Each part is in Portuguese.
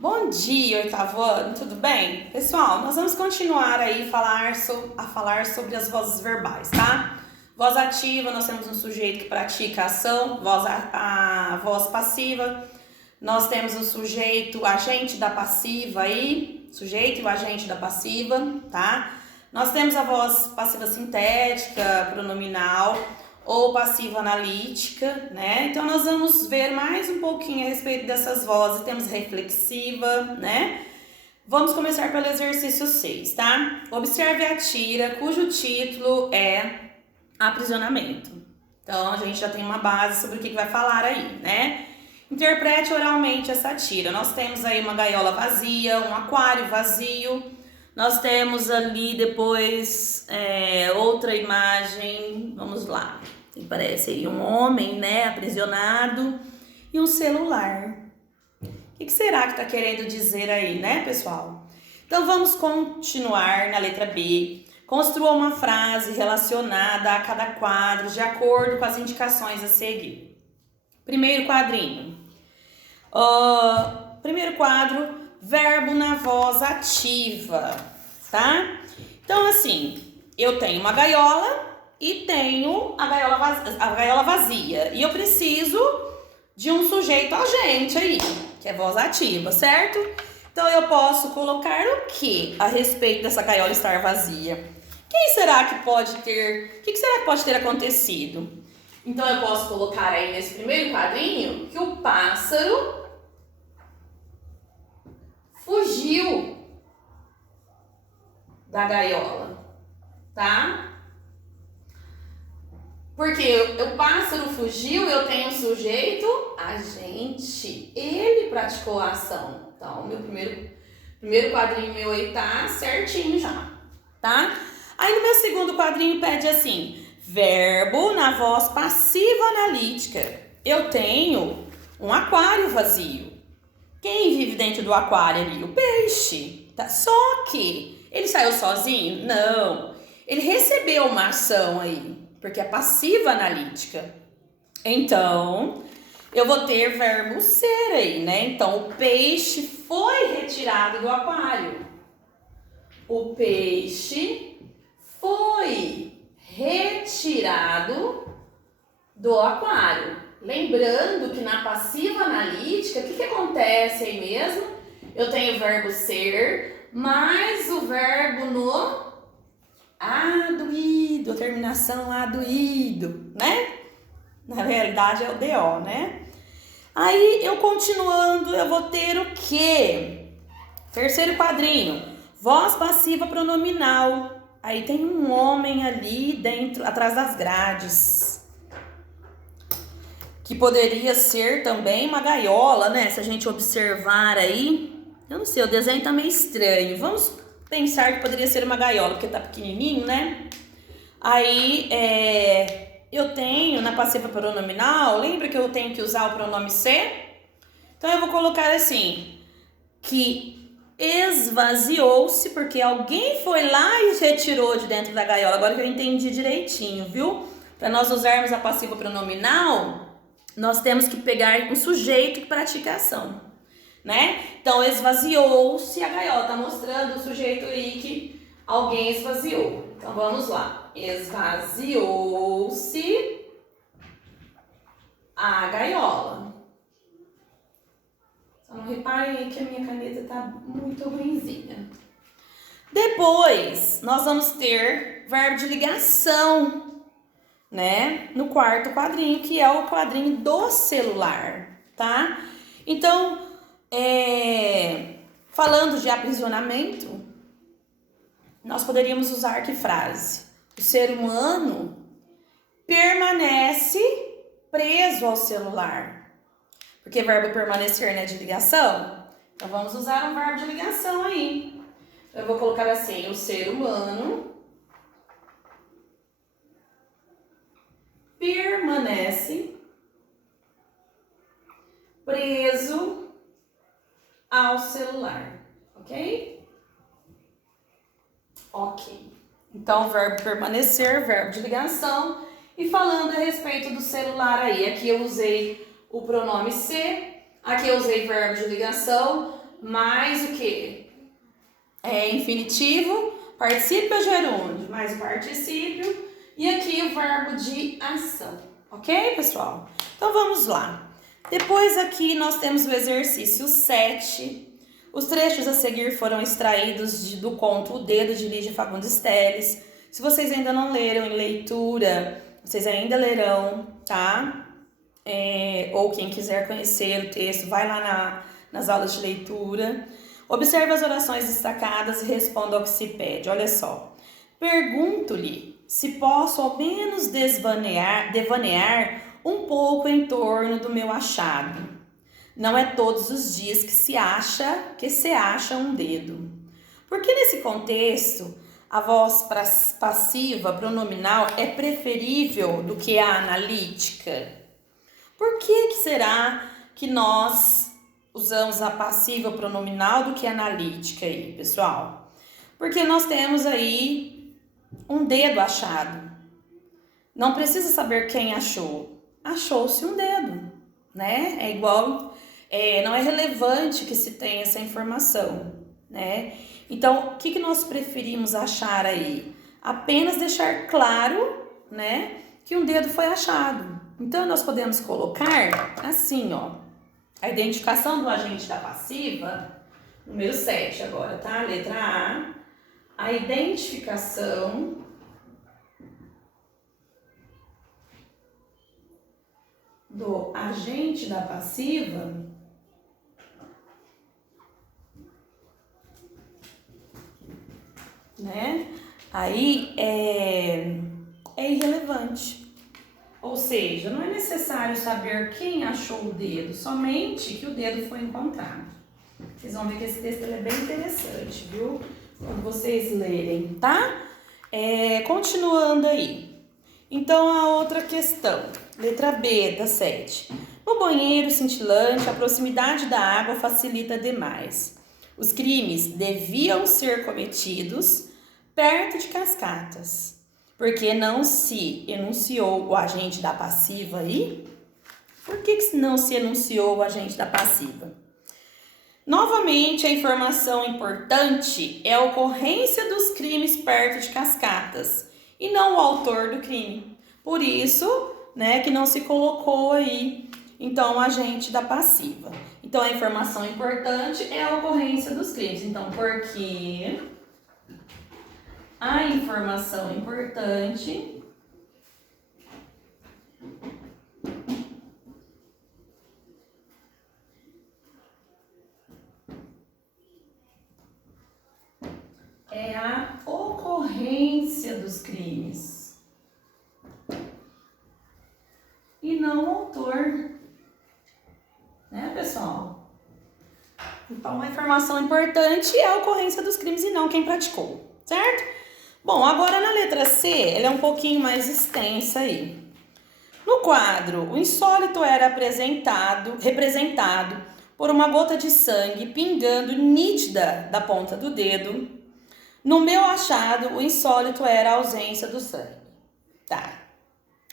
Bom dia, oitavo ano, tudo bem? Pessoal, nós vamos continuar aí a falar sobre as vozes verbais, tá? Voz ativa, nós temos um sujeito que pratica a ação, a voz passiva, nós temos o sujeito, agente da passiva aí, sujeito e o agente da passiva, tá? Nós temos a voz passiva sintética, pronominal, ou passiva analítica, né? Então nós vamos ver mais um pouquinho a respeito dessas vozes. Temos reflexiva, né? Vamos começar pelo exercício 6, tá? Observe a tira, cujo título é aprisionamento. Então a gente já tem uma base sobre o que vai falar aí, né? Interprete oralmente essa tira. Nós temos aí uma gaiola vazia, um aquário vazio. Nós temos ali depois outra imagem. Vamos lá. Parece aí um homem, né, aprisionado e um celular. O que será que está querendo dizer aí, né, pessoal? Então vamos continuar na letra B. Construa uma frase relacionada a cada quadro de acordo com as indicações a seguir. Primeiro quadrinho. Primeiro quadro, verbo na voz ativa, tá? Então assim, eu tenho uma gaiola e tenho a gaiola vazia. E eu preciso de um sujeito agente aí, que é voz ativa, certo? Então eu posso colocar o que a respeito dessa gaiola estar vazia? Quem será que pode ter... O que será que pode ter acontecido? Então eu posso colocar aí nesse primeiro quadrinho que o pássaro fugiu da gaiola, tá? Porque o pássaro fugiu, eu tenho um sujeito, agente. Ele praticou a ação. Então, meu primeiro quadrinho meu aí tá certinho já, tá? Aí no meu segundo quadrinho pede assim, verbo na voz passiva analítica. Eu tenho um aquário vazio. Quem vive dentro do aquário ali? O peixe. Tá? Só que ele saiu sozinho? Não. Ele recebeu uma ação aí. Porque é passiva analítica. Então, eu vou ter verbo ser aí, né? Então, o peixe foi retirado do aquário. O peixe foi retirado do aquário. Lembrando que na passiva analítica, o que acontece aí mesmo? Eu tenho o verbo ser, mais o verbo no aduído, a terminação aduído, né? Na realidade é o DO, né? Aí, eu continuando, eu vou ter o quê? Terceiro quadrinho, voz passiva pronominal. Aí tem um homem ali dentro, atrás das grades. Que poderia ser também uma gaiola, né? Se a gente observar aí. Eu não sei, o desenho tá meio estranho. Vamos pensar que poderia ser uma gaiola, porque tá pequenininho, né? Aí, eu tenho na passiva pronominal, lembra que eu tenho que usar o pronome ser? Então, eu vou colocar assim, que esvaziou-se, porque alguém foi lá e retirou de dentro da gaiola. Agora que eu entendi direitinho, viu? Para nós usarmos a passiva pronominal, nós temos que pegar um sujeito que pratica a ação, né? Então, esvaziou-se a gaiola, tá mostrando o sujeito aí que alguém esvaziou. Então, vamos lá. Esvaziou-se a gaiola. Só não reparem aí que a minha caneta tá muito ruinzinha. Depois, nós vamos ter verbo de ligação, né? No quarto quadrinho, que é o quadrinho do celular, tá? Então, falando de aprisionamento, nós poderíamos usar que frase? O ser humano permanece preso ao celular. Porque verbo permanecer, né, de ligação? Então, vamos usar um verbo de ligação aí. Eu vou colocar assim, o ser humano permanece preso ao celular, ok? Ok. Então, verbo permanecer, verbo de ligação. E falando a respeito do celular aí, aqui eu usei o pronome ser, aqui eu usei verbo de ligação. mais o quê? É infinitivo, particípio gerúndio, mais o particípio e aqui o verbo de ação, ok, pessoal? Então vamos lá. Depois aqui nós temos o exercício 7. Os trechos a seguir foram extraídos do conto O Dedo, de Lígia Fagundes Telles. Se vocês ainda não leram em leitura, vocês ainda lerão, tá? Ou quem quiser conhecer o texto, vai lá nas aulas de leitura. Observe as orações destacadas e responda ao que se pede. Olha só. Pergunto-lhe se posso ao menos devanear um pouco em torno do meu achado. Não é todos os dias que se acha um dedo. Porque nesse contexto, a voz passiva pronominal é preferível do que a analítica? Por que será que nós usamos a passiva pronominal do que a analítica aí, pessoal? Porque nós temos aí um dedo achado. Não precisa saber quem achou. Achou-se um dedo, né? É igual, não é relevante que se tenha essa informação, né? Então, o que nós preferimos achar aí? Apenas deixar claro, né, que um dedo foi achado. Então, nós podemos colocar assim, ó, a identificação do agente da passiva, número 7 agora, tá? Letra A identificação do agente da passiva né? Aí é irrelevante. Ou seja, não é necessário saber quem achou o dedo, somente que o dedo foi encontrado. Vocês vão ver que esse texto é bem interessante, viu? Quando vocês lerem, tá? Continuando aí. Então, a outra questão, letra B da 7. No banheiro cintilante, a proximidade da água facilita demais. Os crimes deviam ser cometidos perto de cascatas. Porque não se enunciou o agente da passiva aí? Por que não se enunciou o agente da passiva? Novamente, a informação importante é a ocorrência dos crimes perto de cascatas e não o autor do crime. Por isso, né, que não se colocou aí, então, o agente da passiva. Então, a informação importante é a ocorrência dos crimes. Então, porque a informação importante é a ocorrência dos crimes e não o autor, né, pessoal? Então, a informação importante é a ocorrência dos crimes e não quem praticou, certo? Bom, agora na letra C, ela é um pouquinho mais extensa aí. No quadro, o insólito era representado por uma gota de sangue pingando nítida da ponta do dedo. No meu achado, o insólito era a ausência do sangue. Tá.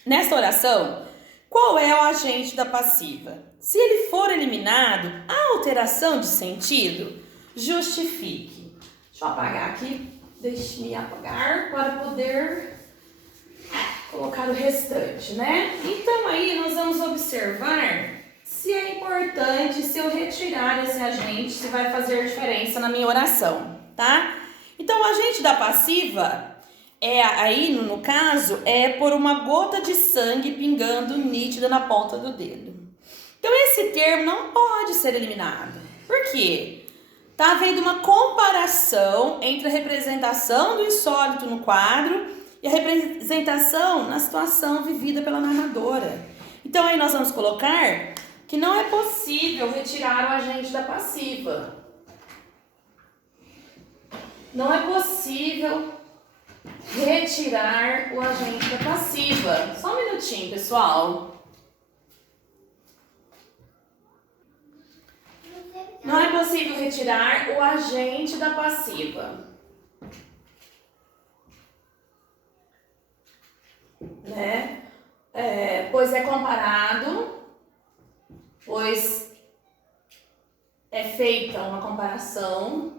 Nesta oração, qual é o agente da passiva? Se ele for eliminado, a alteração de sentido justifique. Deixa eu apagar aqui. Deixe-me apagar para poder colocar o restante, né? Então, aí nós vamos observar se é importante, se eu retirar esse agente, se vai fazer diferença na minha oração, tá? Então, o agente da passiva, aí no caso, é por uma gota de sangue pingando nítida na ponta do dedo. Então, esse termo não pode ser eliminado. Por quê? Está havendo uma comparação entre a representação do insólito no quadro e a representação na situação vivida pela narradora. Então, aí nós vamos colocar que não é possível retirar o agente da passiva. Não é possível retirar o agente da passiva. Só um minutinho, pessoal. Não é possível retirar o agente da passiva. Né? Pois é comparado, pois é feita uma comparação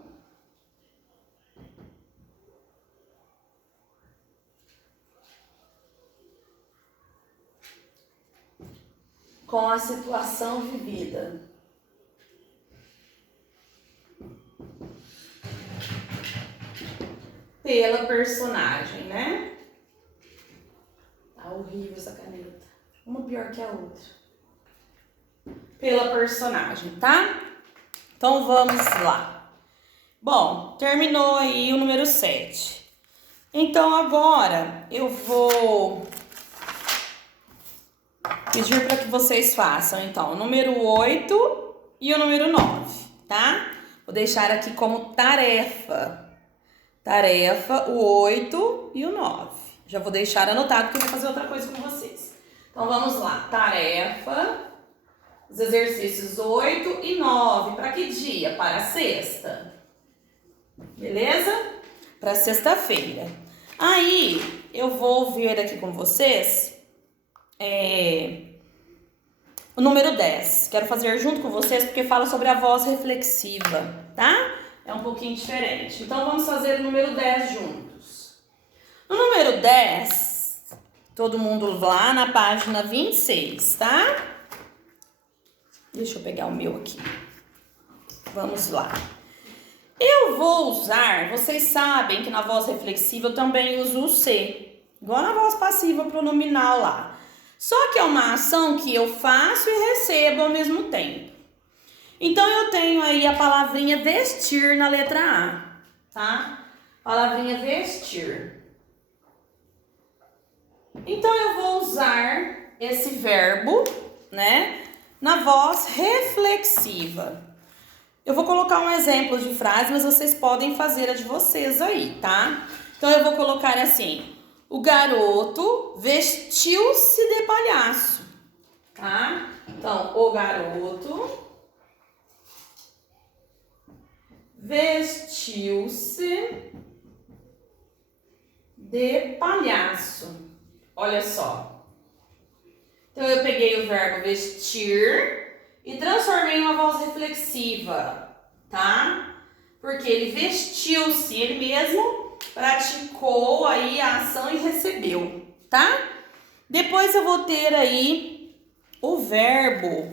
com a situação vivida. Pela personagem, né? Tá horrível essa caneta. Uma pior que a outra. Pela personagem, tá? Então vamos lá. Bom, terminou aí o número 7. Então agora eu vou pedir para que vocês façam, então, o número 8 e o número 9, tá? Vou deixar aqui como tarefa. Tarefa, o 8 e o 9. Já vou deixar anotado porque eu vou fazer outra coisa com vocês. Então, vamos lá. Tarefa, os exercícios 8 e 9. Para que dia? Para sexta. Beleza? Para sexta-feira. Aí, eu vou ver aqui com vocês o número 10. Quero fazer junto com vocês porque fala sobre a voz reflexiva, tá? É um pouquinho diferente. Então, vamos fazer o número 10 juntos. No número 10, todo mundo lá na página 26, tá? Deixa eu pegar o meu aqui. Vamos lá. Eu vou usar, vocês sabem que na voz reflexiva eu também uso o ser, igual na voz passiva pronominal lá. Só que é uma ação que eu faço e recebo ao mesmo tempo. Então, eu tenho aí a palavrinha vestir na letra A, tá? Palavrinha vestir. Então, eu vou usar esse verbo, né, na voz reflexiva. Eu vou colocar um exemplo de frase, mas vocês podem fazer a de vocês aí, tá? Então, eu vou colocar assim: o garoto vestiu-se de palhaço, tá? Então, o garoto vestiu-se de palhaço. Olha só. Então, eu peguei o verbo vestir e transformei em uma voz reflexiva, tá? Porque ele vestiu-se, ele mesmo praticou aí a ação e recebeu, tá? Depois eu vou ter aí o verbo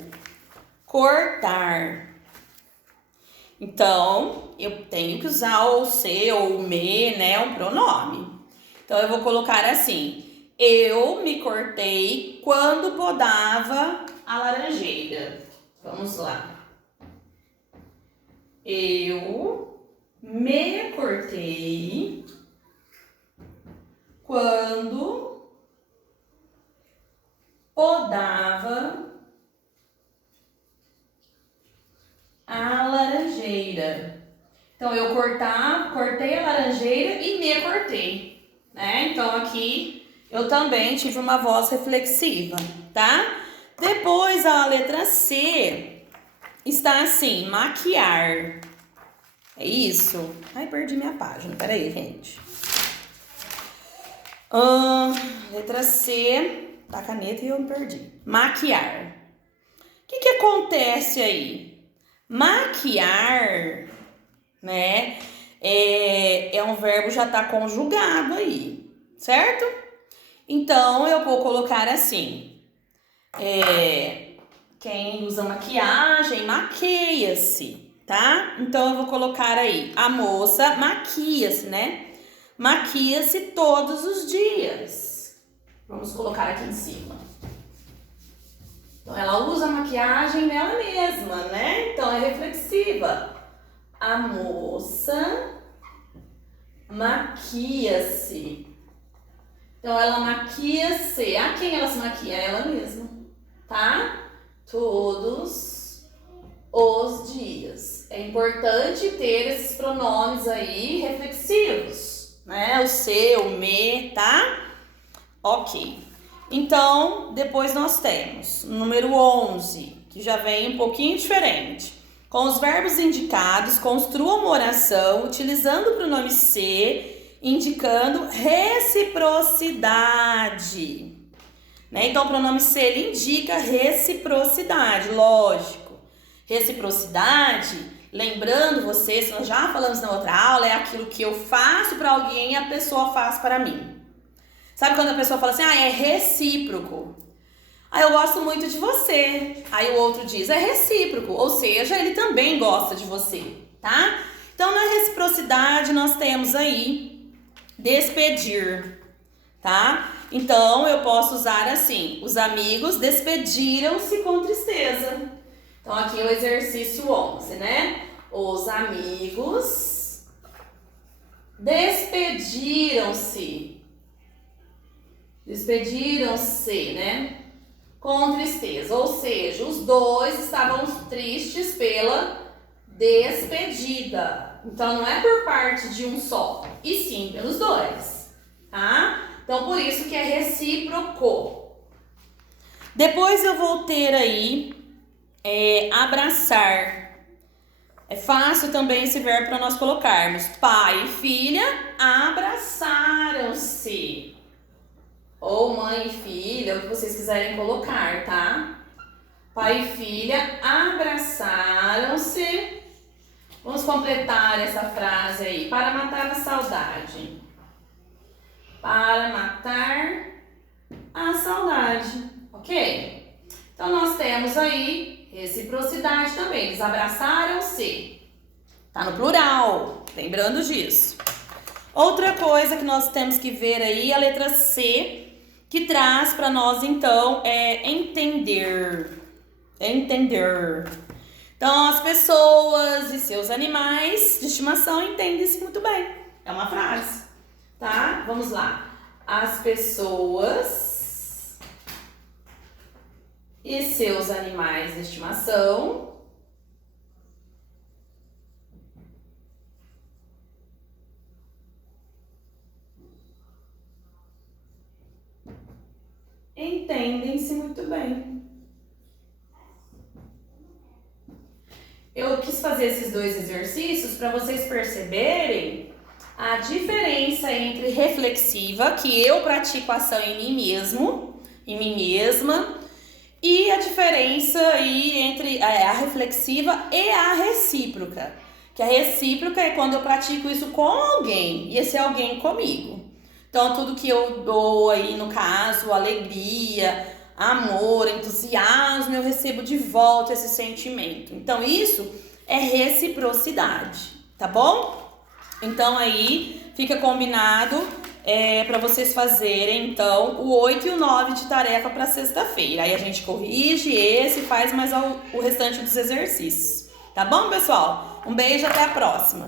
cortar. Então, eu tenho que usar o se ou o me, né, um pronome. Então, eu vou colocar assim: eu me cortei quando podava a laranjeira. Vamos lá. Eu me cortei quando podava a laranjeira. Então, eu cortei a laranjeira e me cortei, né? Então, aqui eu também tive uma voz reflexiva, tá? Depois, a letra C está assim: maquiar. É isso? Ai, perdi minha página. Peraí, gente. Letra C, tá a caneta e eu me perdi. Maquiar. O que acontece aí? Maquiar, né? É um verbo já tá conjugado aí, certo? Então, eu vou colocar assim: quem usa maquiagem, maqueia-se, tá? Então, eu vou colocar aí: a moça maquia-se, né? Maquia-se todos os dias. Vamos colocar aqui em cima. Então, ela usa a maquiagem nela mesma, né? Então, é reflexiva. A moça maquia-se. Então, ela maquia-se. A quem ela se maquia? Ela mesma, tá? Todos os dias. É importante ter esses pronomes aí reflexivos, né? O se, o me, tá? Ok. Então, depois nós temos o número 11, que já vem um pouquinho diferente. Com os verbos indicados, construa uma oração utilizando o pronome se, indicando reciprocidade. Né? Então, o pronome se, ele indica reciprocidade, lógico. Reciprocidade, lembrando vocês, nós já falamos na outra aula, é aquilo que eu faço para alguém e a pessoa faz para mim. Sabe quando a pessoa fala assim, é recíproco. Eu gosto muito de você. Aí o outro diz, é recíproco, ou seja, ele também gosta de você, tá? Então, na reciprocidade, nós temos aí despedir, tá? Então, eu posso usar assim, os amigos despediram-se com tristeza. Então, aqui é o exercício 11, né? Os amigos despediram-se, né? Com tristeza, ou seja, os dois estavam tristes pela despedida. Então, não é por parte de um só, e sim pelos dois, tá? Então, por isso que é recíproco. Depois eu vou ter aí abraçar. É fácil também esse verbo para nós colocarmos. Pai e filha abraçaram-se. Ou mãe e filha, o que vocês quiserem colocar, tá? Pai e filha abraçaram-se. Vamos completar essa frase aí. Para matar a saudade. Para matar a saudade. Ok? Então, nós temos aí reciprocidade também. Eles abraçaram-se. Tá no plural. Lembrando disso. Outra coisa que nós temos que ver aí, a letra C, que traz para nós, então, é entender. Entender. Então, as pessoas e seus animais de estimação entendem-se muito bem. É uma frase, tá? Vamos lá. As pessoas e seus animais de estimação entendem-se muito bem. Eu quis fazer esses dois exercícios para vocês perceberem a diferença entre reflexiva, que eu pratico ação em mim mesmo, em mim mesma, e a diferença aí entre a reflexiva e a recíproca. Que a recíproca é quando eu pratico isso com alguém, e esse alguém comigo. Então, tudo que eu dou aí, no caso, alegria, amor, entusiasmo, eu recebo de volta esse sentimento. Então, isso é reciprocidade, tá bom? Então, aí, fica combinado para vocês fazerem, então, o 8 e o 9 de tarefa para sexta-feira. Aí, a gente corrige esse e faz mais o restante dos exercícios. Tá bom, pessoal? Um beijo, até a próxima!